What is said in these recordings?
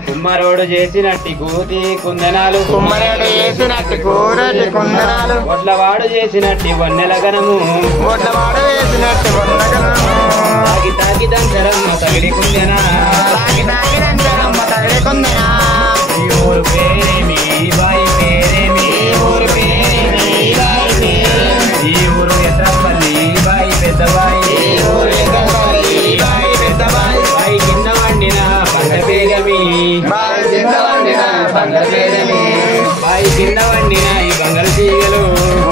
కుమ్మరోడు చేసినట్టి కూతి కుందనాలు కుమ్మరోడు చేసినట్టి కూరటి కుందనాలు ఒడ్లవాడు చేసినట్టి వన్నెల గనము ఒడ్లవాడు వేసినట్టి వన్నగనము తాగి తాగి దంచరమ్మ తగిలి కుందెనా తాగి తాగి దంచరమ్మ తగిలి కుందెనా ఈ ఊరు పేరేమి బాయి పేరేమి ఊరు పేరేమి బాయి పేరేమి ఈ ఊరు ఎర్రపల్లి బాయి పెద్దబాయి ఊరు ఎర్రపల్లి బాయి పెద్దబాయి బాయి కింద వండిన పంట పేగమి బాయి కింద వండిన పంట పేగమి బాయి కింద వండిన ఈ బంగారు తీగలు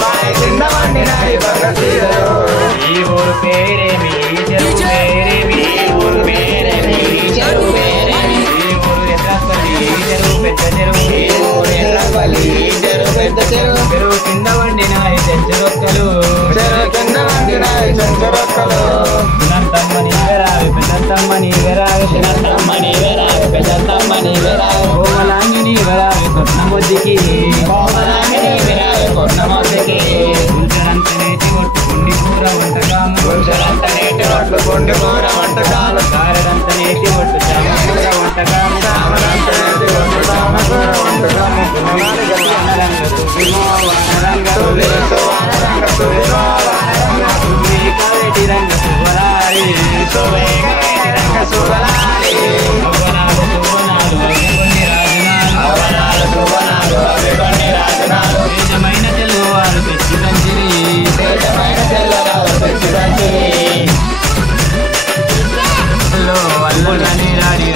బాయి కింద వండిన ఈ బంగారు తీగలు ఈ ఊరు పేరేమి చెరువు పేరేమి ఊరు పేరేమి చెరువు పేరేమి ఈ ఊరు ఎర్రపల్లి చెరువు పెద్ద చెరువు ఊరు ఎర్రపల్లి చెరువు పెద్ద చెరువు చెరువు కింద వండిన ఈ చెంచరొక్కలు చెరువు కింద వండిన ఈ చెంచరొక్కలు చిన్నతమ్మ నీవెరావి పెద్దతమ్మ నీవెరావి చిన్నతమ్మ నీవెరావి పెద్దతమ్మ నీవెరావి కోమలాంగి నీవెరావి కొట్నమొద్దికి కోమలాంగి నీవెరావి కొట్నమొద్దికి గుంజరంత నేటి ఒట్టు గుండి కూర వంటకాము గుంజరంత నేటి ఒట్లు గుండి కూర వంటకాలు కారడంత నేటి ఒట్టు చామకూర వంటకాము చామరంత నేటి ఒట్లు చామకూర వంటకాము రంగ తువ్విమో వానరంగ తువ్వేసు వానరంగ తువ్విమో వానరంగ కారెటి రంగ సువరారి రంగ సువలాలి అవనాలు సువనాలు అయ్యకొండి రాజనాలు అవనాలు సువనాలు అవిగొండి రాజనాలు నిజమైన తెలుగువారు తెచ్చి దంచిరి తేజమైన తెల్లవారు తెచ్చి దంచిరి వల్లో నీరాడి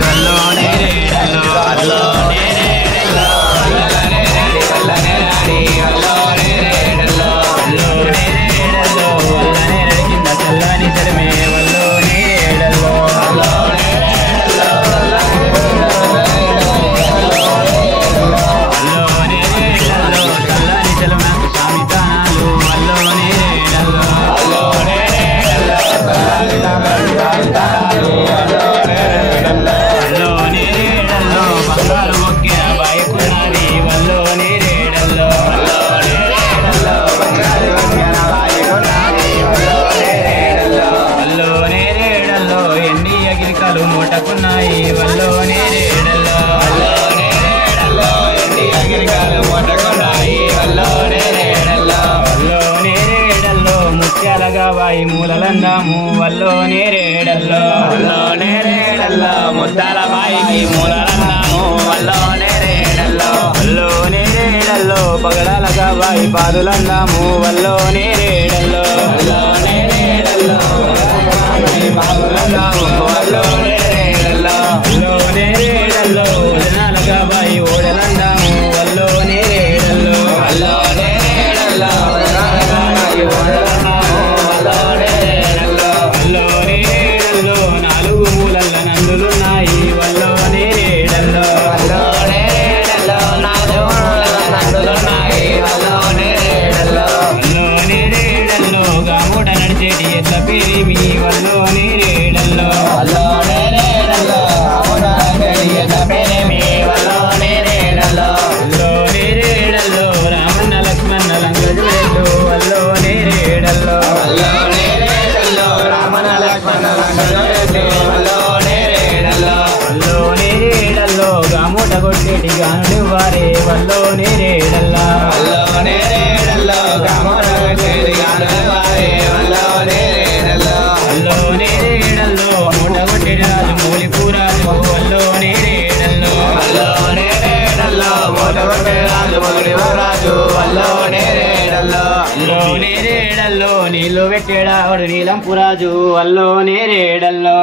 వల్లో నేరేడల్లో వల్లో నేరేడల్లో వల్ల నేరేడల్లో వల్ల నేరేడు కింద చల్లని చరమే వల్లో నేరేడల్లో వల్లో నేరేడల్లో చల్లని చలమ స్వామి తానాలు వల్లో నేరేడల్లో వల్లో నేరేడల్లో బంగారు మొక్కిన బాయకున్నది వల్లో నేరేడల్లో వల్లో నేరేడల్లో ఎన్ని అగిరికలు మూటకున్నాయి వల్లో నేరేడల్లో వల్లో నేరేడల్లో ముత్యాలగా వాయి మూలలందాము వల్లో నేరేడల్లో ముద్దాల బాయికి మూలలందాము వల్లో నేరేడల్లో వల్లో నేరేడల్లో పగడాలగా వాయి పాదులందాము వల్లో నేరేడల్లో వల్లో నేరేడల్లో పాదులందాము వల్లో నేరేడల్లో వల్లో నేరేడల్లో జనాలగా వాయి ఓడలందాము వల్లో నేరేడల్లో వల్లో నేరేడల్లో వల్లో నేరేడల్లో నాలుగు మూలల్ల నందులున్నాయి వల్లో నేరేడల్లో వల్లో నేరేడల్లో గాముట నడిచేటి ఎట్ల పేరేమి వల్లో నేరేడల్లో వల్లో నేరేడల్లో రామన్న లక్ష్మణ లంగజుడెల్లు వల్లో నేరేడల్లో వల్లో నేరేడల్లో గాముట కొట్టేటి గానుడి వారే వల్లో నేరేడల్లా వల్లో నేరేడల్లో మూట కొట్టేటి రాజు మూలిపూరాజు వల్లో నేరేడల్లో వల్లో నేరేడల్లో నీళ్లు పెట్టేడాడు నీలంపురాజు వల్లో నేరేడల్లో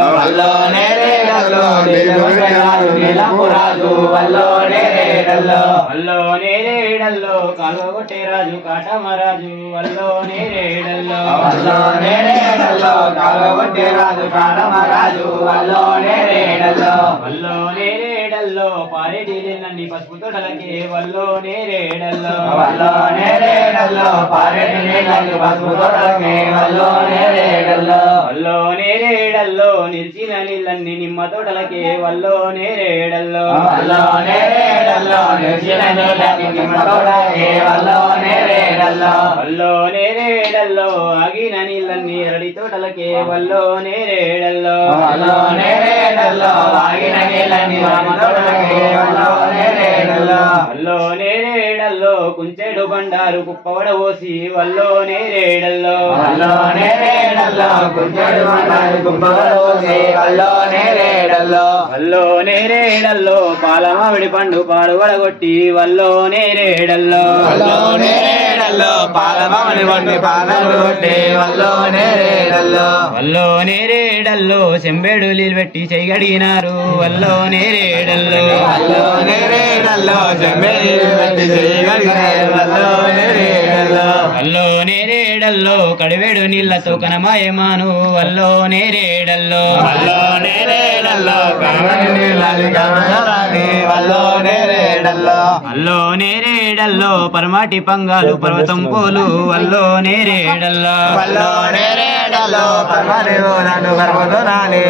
వల్లో నేరేడల్లో కాలువ కొట్టే రాజు కాటమరాజు వల్లో నేరేడల్లో వల్లో నేరేడల్లో పారేటి నన్ని పసుపు తొడలకి వల్లో నేరేడల్లో వల్లో నేరేడల్లో నిలిచిన నీళ్ళన్ని నిమ్మ తోటలకి వల్లో నేరేడల్లో వల్లో నేరేడల్లో ఆగిన నీళ్ళన్ని అరడి తోటలకి వల్లో నేరేడల్లో నేరేడల్లో ఆగిన నీళ్ళని బండారు కుప్పవడ పోసి వల్లో నేరేడల్లో వల్లో నేరేడల్లో గుంజడు బండారు కుప్పవడ పోసి వల్లో నేరేడల్లో వల్లో నేరేడల్లో పాలమావిడి పండు పాడువడగొట్టి వల్లో నేరేడల్లో వల్లో నేరేడల్లో పాలమావిడి పండు పాడువడగొట్టి వల్లో నేరేడల్లో వల్లో నేరేడల్లో చెంబేడు నీళ్ళు పెట్టి చేయగడిగినారు వల్లో నేరేడల్లో వల్లో నేరేడల్లో చెంబేడు పెట్టి చేయగడిగినారు వల్లో నేరేడల్లో వల్లో నేరేడల్లో కడివేడు నీళ్లతో కనమాయమాను వల్లో నేరేడల్లో వల్లో నేరేడల్లో కనమని నీళ్ళని కనమరాని వల్లో నేరేడల్లో వల్లో నేరేడల్లో పరమాటి పంగాలు పర్వతం పోలు వల్లో నేరేడల్లో వల్లో నేరేడల్లో పరమని పర్వతం రాని